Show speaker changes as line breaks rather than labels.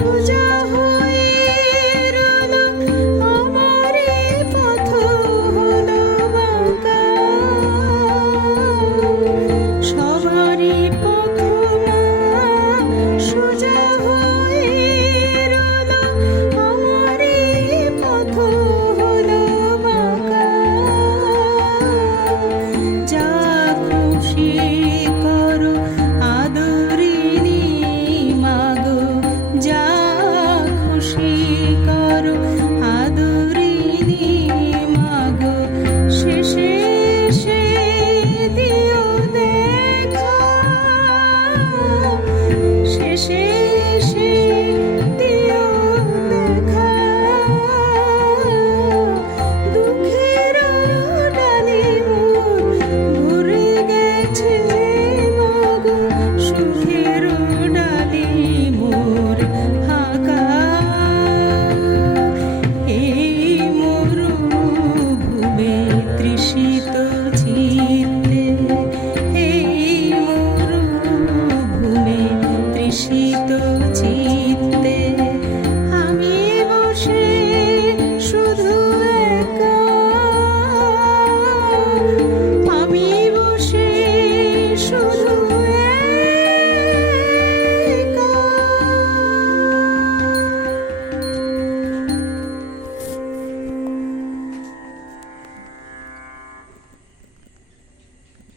出家